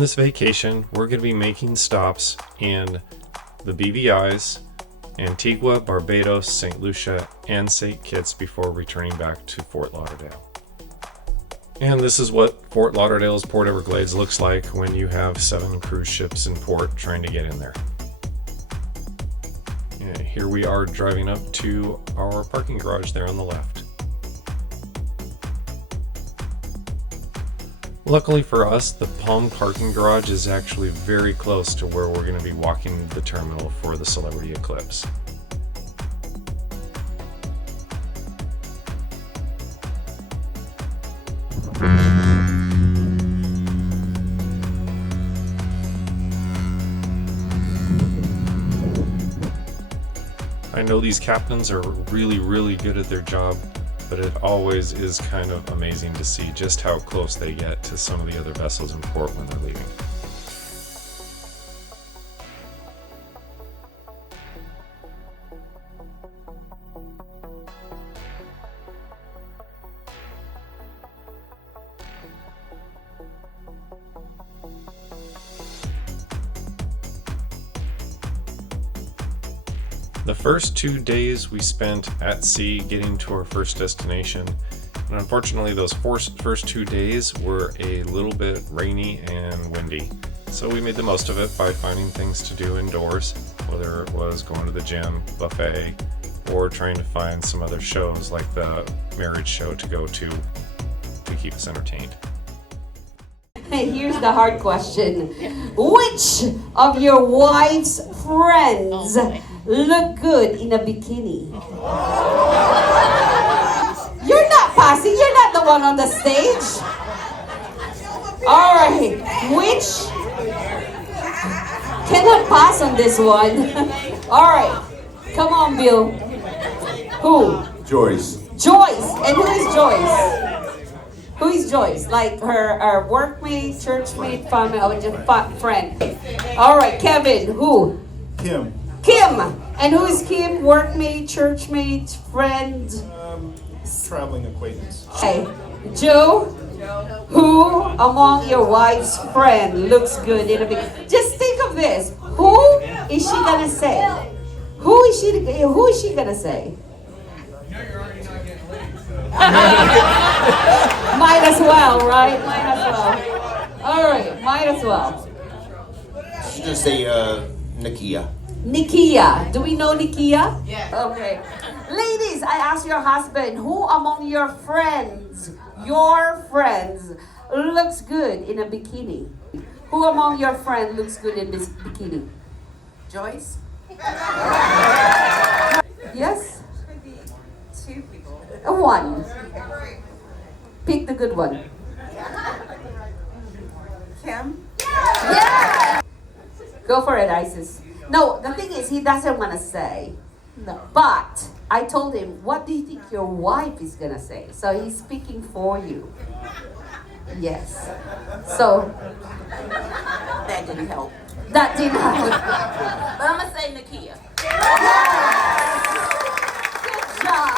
this vacation, we're going to be making stops in the BVIs, Antigua, Barbados, St. Lucia, and St. Kitts before returning back to Fort Lauderdale. And this is what Fort Lauderdale's Port Everglades looks like when you have 7 cruise ships in port trying to get in there. And here we are driving up to our parking garage there on the left. Luckily for us, the Palm parking garage is actually very close to where we're going to be walking the terminal for the Celebrity Eclipse. I know these captains are really good at their job, but it always is kind of amazing to see just how close they get to some of the other vessels in port when they're leaving. The first 2 days we spent at sea getting to our first destination, and unfortunately those first 2 days were a little bit rainy and windy. So we made the most of it by finding things to do indoors, whether it was going to the gym, buffet, or trying to find some other shows like the marriage show to go to keep us entertained. Here's the hard question. Which of your wife's friends look good in a bikini? You're not passing. You're not the one on the stage. All right. Which? Cannot pass on this one. All right. Come on, Bill. Who? Joyce. Joyce. And who is Joyce? Who is Joyce? Like her workmate, churchmate, family, or just friend? All right, Kevin. Who? Kim. Kim. And who is Kim? Workmate, churchmate, friend? Traveling acquaintance. Okay. Joe. Who among your wife's friend looks good in a big? Just think of this. Who is she gonna say? Who is she gonna say? Might as well, right? Might as well. All right, might as well. She's gonna say Nakia. Nikia. Do we know Nikia? Yes. Okay. Ladies, I asked your husband, who among your friends, looks good in a bikini? Who among your friends looks good in this bikini? Joyce? Yes? Could be 2 people. One. Pick the good one. Kim? Yeah! Go for it, Isis. No, the thing is, he doesn't want to say. No. But I told him, what do you think your wife is going to say? So he's speaking for you. Yes. So That didn't help. that didn't happen. But I'm going to say Nakia. Good job.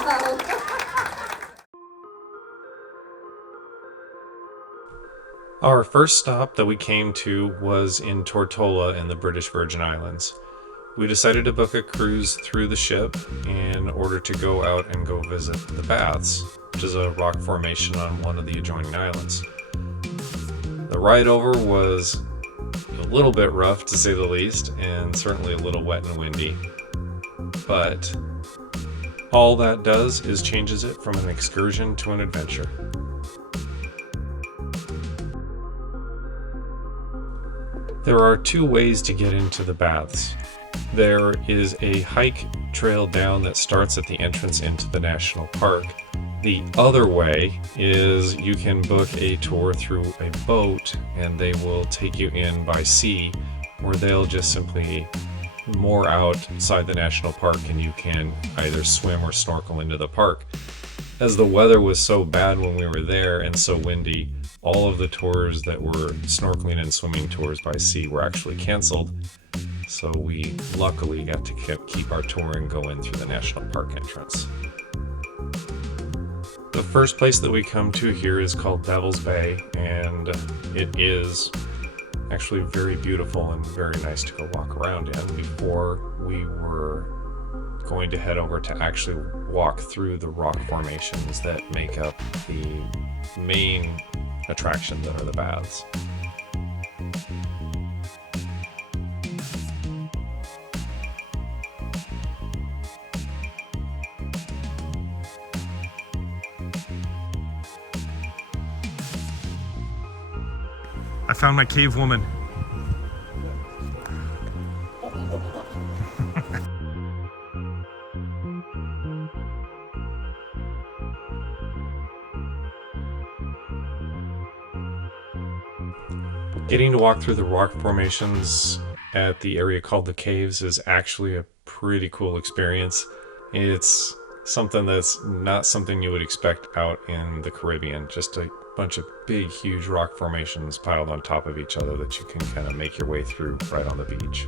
Our first stop that we came to was in Tortola in the British Virgin Islands. We decided to book a cruise through the ship in order to go out and go visit the Baths, which is a rock formation on one of the adjoining islands. The ride over was a little bit rough to say the least, and certainly a little wet and windy. But all that does is changes it from an excursion to an adventure. There are 2 ways to get into the Baths. There is a hike trail down that starts at the entrance into the national park. The other way is you can book a tour through a boat and they will take you in by sea, where they'll just simply moor outside the national park and you can either swim or snorkel into the park. As the weather was so bad when we were there and so windy, all of the tours that were snorkeling and swimming tours by sea were actually canceled. So we luckily got to keep our tour and go in through the national park entrance. The first place that we come to here is called Devil's Bay, and it is actually very beautiful and very nice to go walk around in before we were going to head over to actually walk through the rock formations that make up the main attraction that are the baths. I found my cave woman. Getting to walk through the rock formations at the area called the Caves is actually a pretty cool experience. It's something that's not something you would expect out in the Caribbean. Just a bunch of big, huge rock formations piled on top of each other that you can kind of make your way through right on the beach.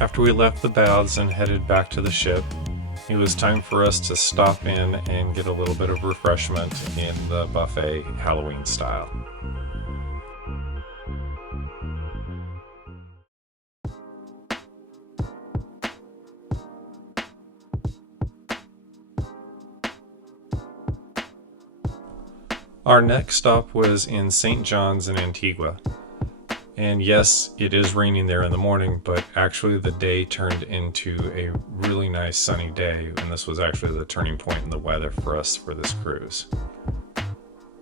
After we left the baths and headed back to the ship, it was time for us to stop in and get a little bit of refreshment in the buffet Halloween style. Our next stop was in St. John's in Antigua. And yes, it is raining there in the morning, but actually the day turned into a really nice sunny day, and this was actually the turning point in the weather for us for this cruise.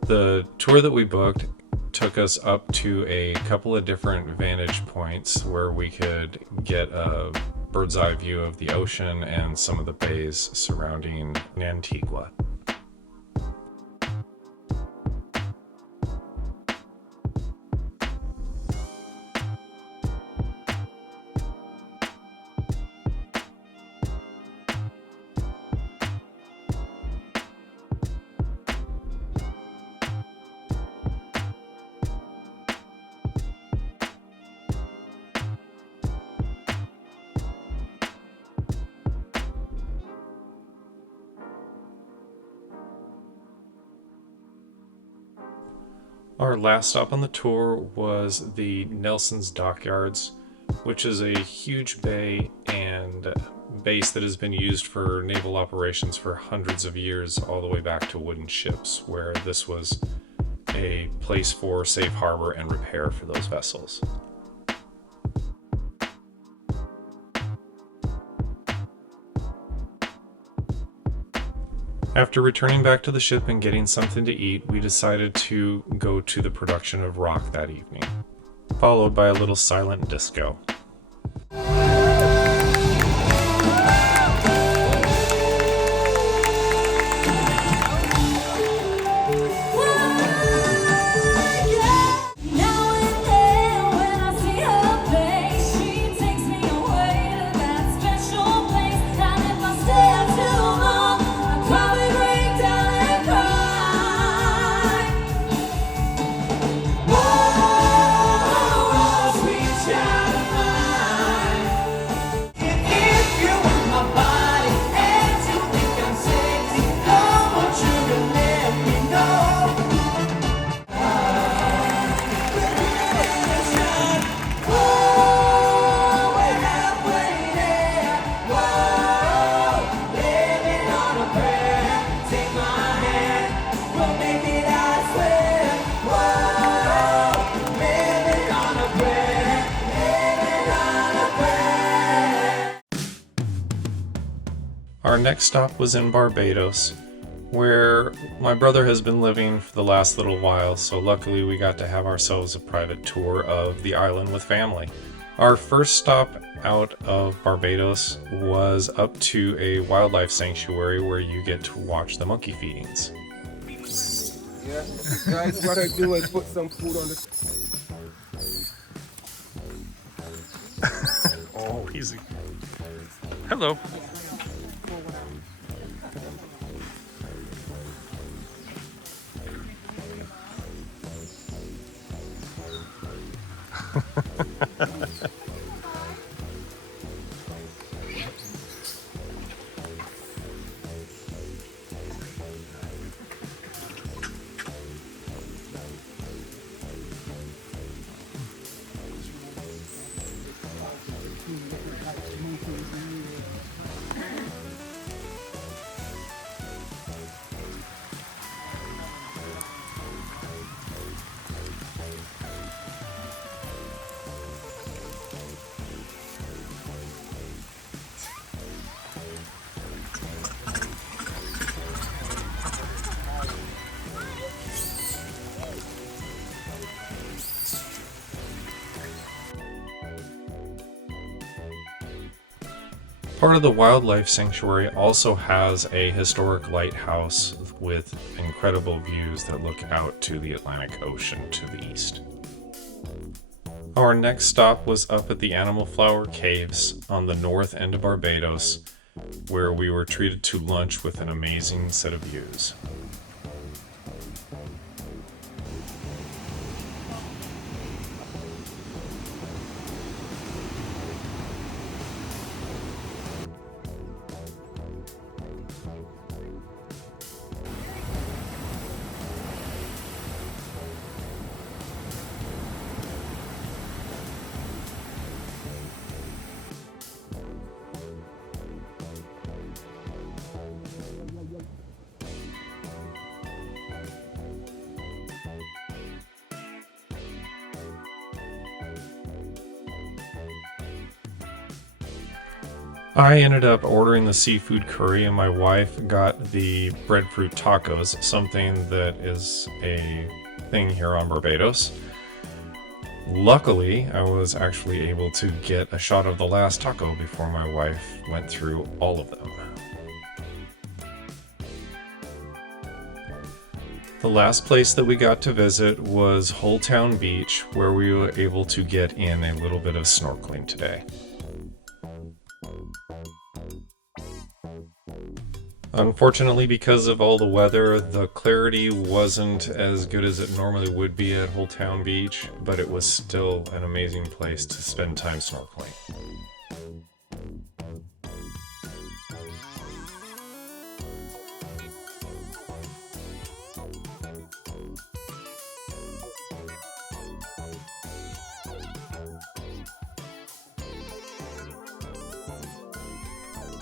The tour that we booked took us up to a couple of different vantage points where we could get a bird's eye view of the ocean and some of the bays surrounding Antigua. Our last stop on the tour was the Nelson's Dockyards, which is a huge bay and base that has been used for naval operations for hundreds of years, all the way back to wooden ships, where this was a place for safe harbor and repair for those vessels. After returning back to the ship and getting something to eat, we decided to go to the production of Rock that evening, followed by a little silent disco. Child of next stop was in Barbados, where my brother has been living for the last little while, so luckily we got to have ourselves a private tour of the island with family. Our first stop out of Barbados was up to a wildlife sanctuary where you get to watch the monkey feedings. Yeah, guys, what I do is put some food on the... Oh, easy. Hello. Part of the wildlife sanctuary also has a historic lighthouse with incredible views that look out to the Atlantic Ocean to the east. Our next stop was up at the Animal Flower Caves on the north end of Barbados, where we were treated to lunch with an amazing set of views. I ended up ordering the seafood curry and my wife got the breadfruit tacos, something that is a thing here on Barbados. Luckily, I was actually able to get a shot of the last taco before my wife went through all of them. The last place that we got to visit was Holetown Beach, where we were able to get in a little bit of snorkeling today. Unfortunately, because of all the weather, the clarity wasn't as good as it normally would be at Holetown Beach, but it was still an amazing place to spend time snorkeling.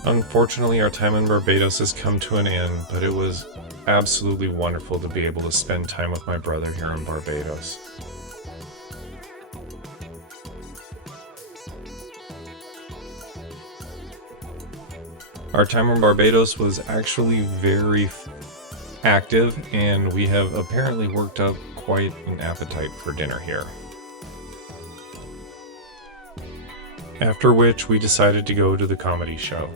Unfortunately, our time in Barbados has come to an end, but it was absolutely wonderful to be able to spend time with my brother here in Barbados. Our time in Barbados was actually very active, and we have apparently worked up quite an appetite for dinner here. After which, we decided to go to the comedy show.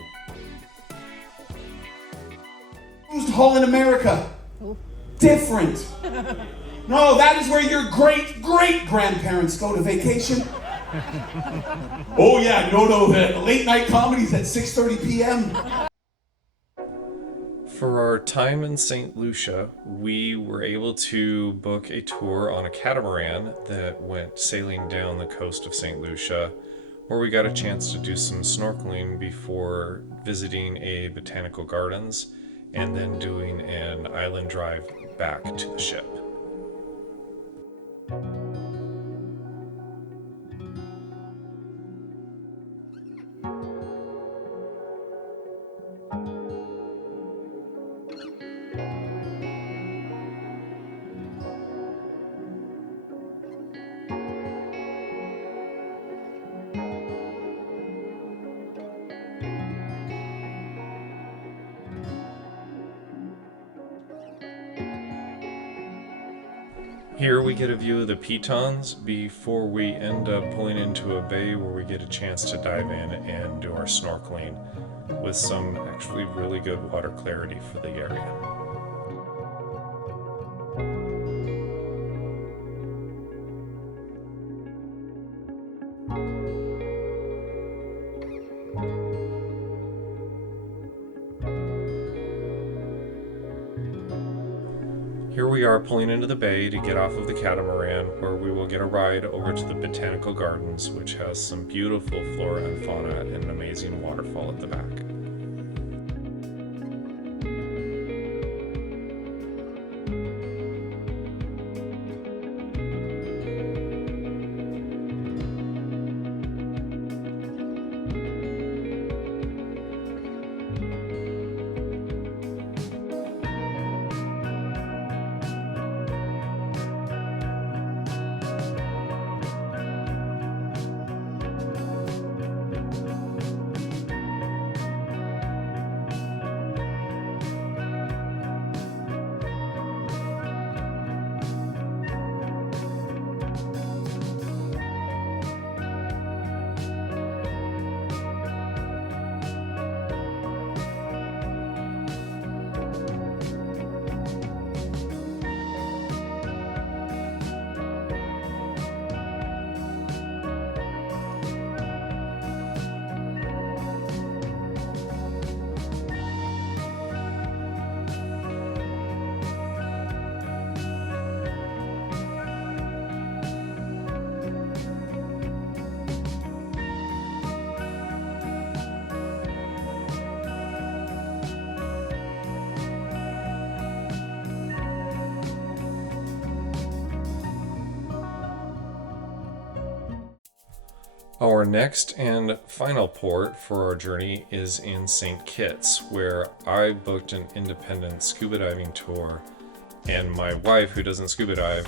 Hall in America. Different. No, that is where your great-great-grandparents go to vacation. Oh yeah, no, the late night comedies at 6:30 p.m. For our time in St. Lucia, we were able to book a tour on a catamaran that went sailing down the coast of St. Lucia, where we got a chance to do some snorkeling before visiting a botanical gardens and then doing an island drive back to the ship. Here we get a view of the pitons before we end up pulling into a bay where we get a chance to dive in and do our snorkeling with some actually really good water clarity for the area. Here we are pulling into the bay to get off of the catamaran, where we will get a ride over to the Botanical Gardens, which has some beautiful flora and fauna and an amazing waterfall at the back. Our next and final port for our journey is in St. Kitts, where I booked an independent scuba diving tour, and my wife, who doesn't scuba dive,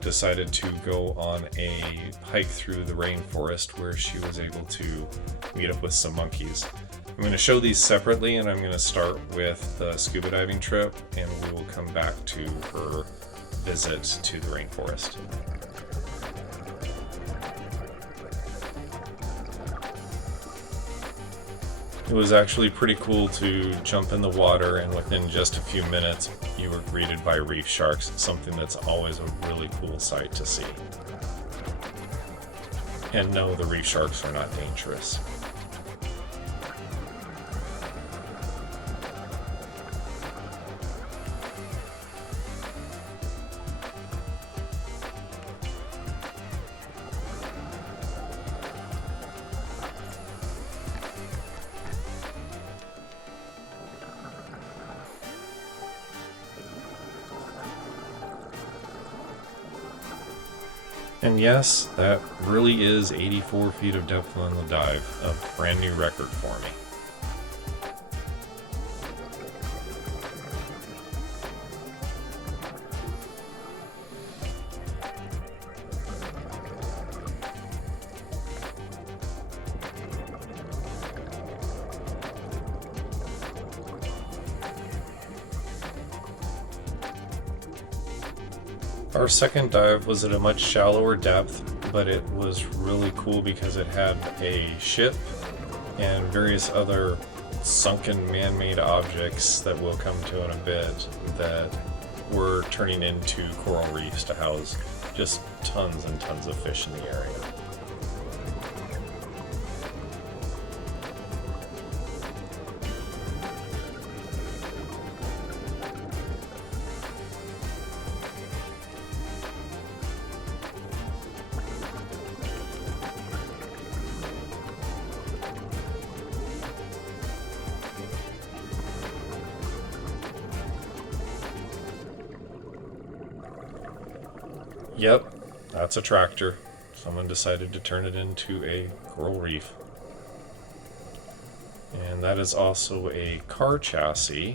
decided to go on a hike through the rainforest where she was able to meet up with some monkeys. I'm going to show these separately, and I'm going to start with the scuba diving trip, and we will come back to her visit to the rainforest. It was actually pretty cool to jump in the water, and within just a few minutes you were greeted by reef sharks, something that's always a really cool sight to see. And no, the reef sharks are not dangerous. And yes, that really is 84 feet of depth on the dive, a brand new record for me. Our second dive was at a much shallower depth, but it was really cool because it had a ship and various other sunken man-made objects that we'll come to in a bit that were turning into coral reefs to house just tons and tons of fish in the area. Yep, that's a tractor. Someone decided to turn it into a coral reef. And that is also a car chassis,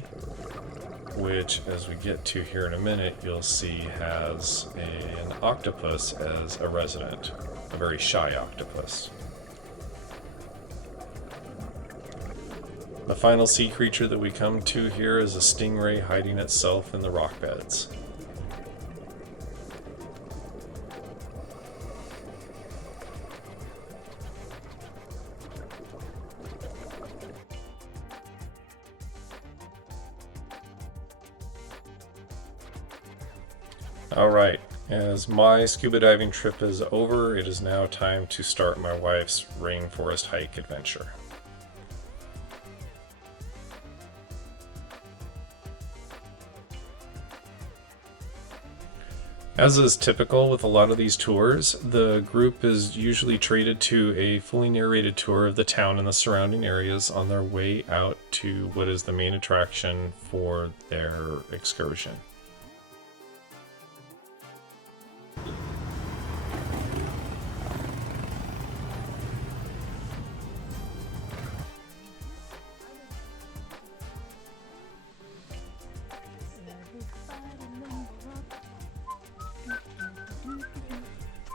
which, as we get to here in a minute, you'll see has an octopus as a resident, a very shy octopus. The final sea creature that we come to here is a stingray hiding itself in the rock beds. Alright, as my scuba diving trip is over, it is now time to start my wife's rainforest hike adventure. As is typical with a lot of these tours, the group is usually treated to a fully narrated tour of the town and the surrounding areas on their way out to what is the main attraction for their excursion.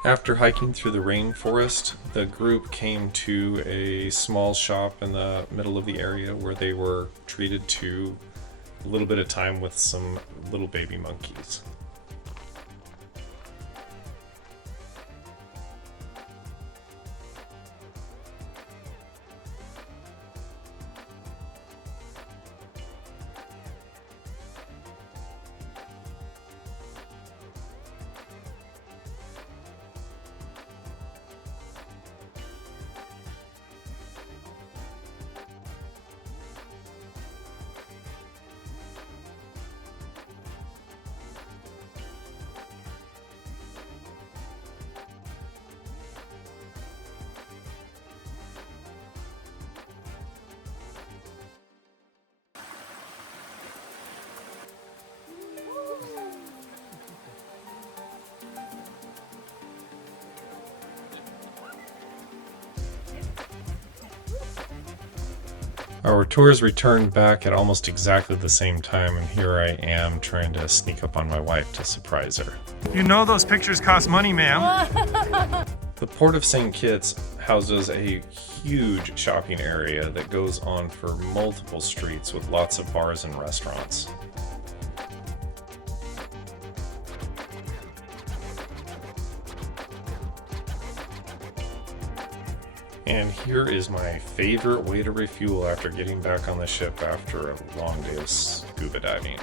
After hiking through the rainforest, the group came to a small shop in the middle of the area where they were treated to a little bit of time with some little baby monkeys. Our tours returned back at almost exactly the same time, and here I am trying to sneak up on my wife to surprise her. You know those pictures cost money, ma'am. The Port of St. Kitts houses a huge shopping area that goes on for multiple streets with lots of bars and restaurants. And here is my favorite way to refuel after getting back on the ship after a long day of scuba diving.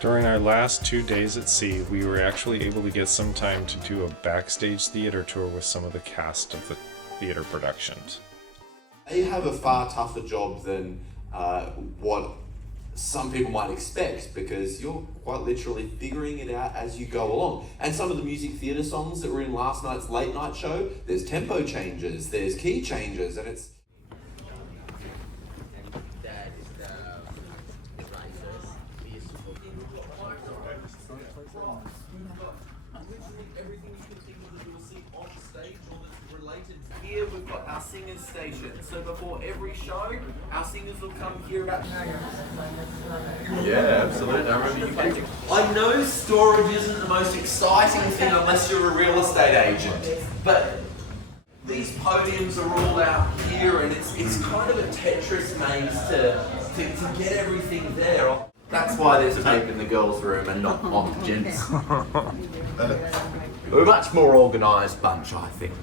During our last 2 days at sea, we were actually able to get some time to do a backstage theater tour with some of the cast of the theater productions. They have a far tougher job than what some people might expect, because you're quite literally figuring it out as you go along. And some of the music theatre songs that were in last night's late night show, there's tempo changes, there's key changes, and it's... Here we've got our singers station. So before every show, our singers will come here about... Yeah, absolutely. I remember you came to... I know storage isn't the most exciting thing unless you're a real estate agent, but these podiums are all out here, and it's kind of a Tetris maze to get everything there. That's why there's a tape in the girls' room and not on the gents. We're a much more organised bunch, I think.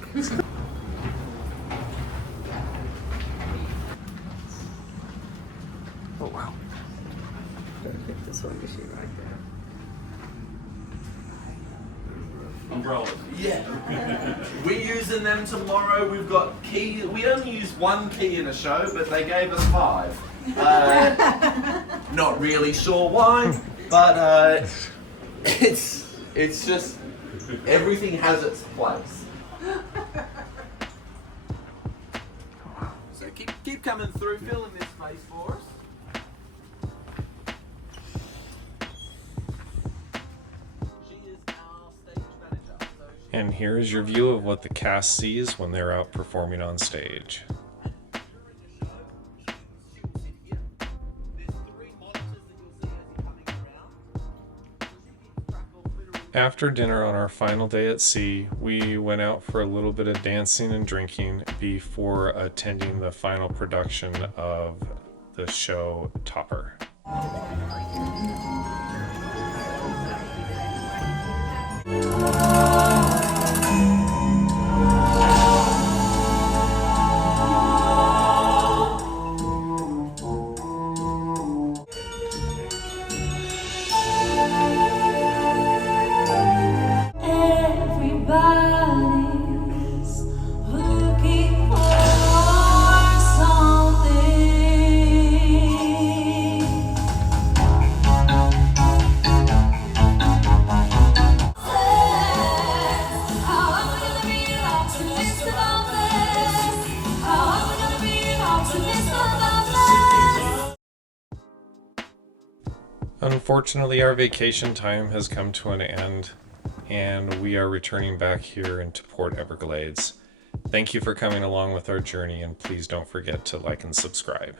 Oh wow. Perfect. This one is right there. Umbrellas. Yeah. We're using them tomorrow. We've got keys. We only use one key in a show, but they gave us 5. Not really sure why, but it's just everything has its place. So keep coming through, filling this space for us. And here's your view of what the cast sees when they're out performing on stage. After dinner on our final day at sea, we went out for a little bit of dancing and drinking before attending the final production of the show Topper. Oh Unfortunately, our vacation time has come to an end, and we are returning back here into Port Everglades. Thank you for coming along with our journey, and please don't forget to like and subscribe.